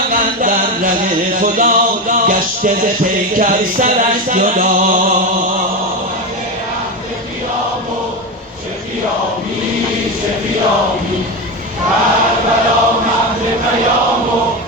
دقن در ره خدا گشته ز پیکر سرش جدا کربلا مهد پیام و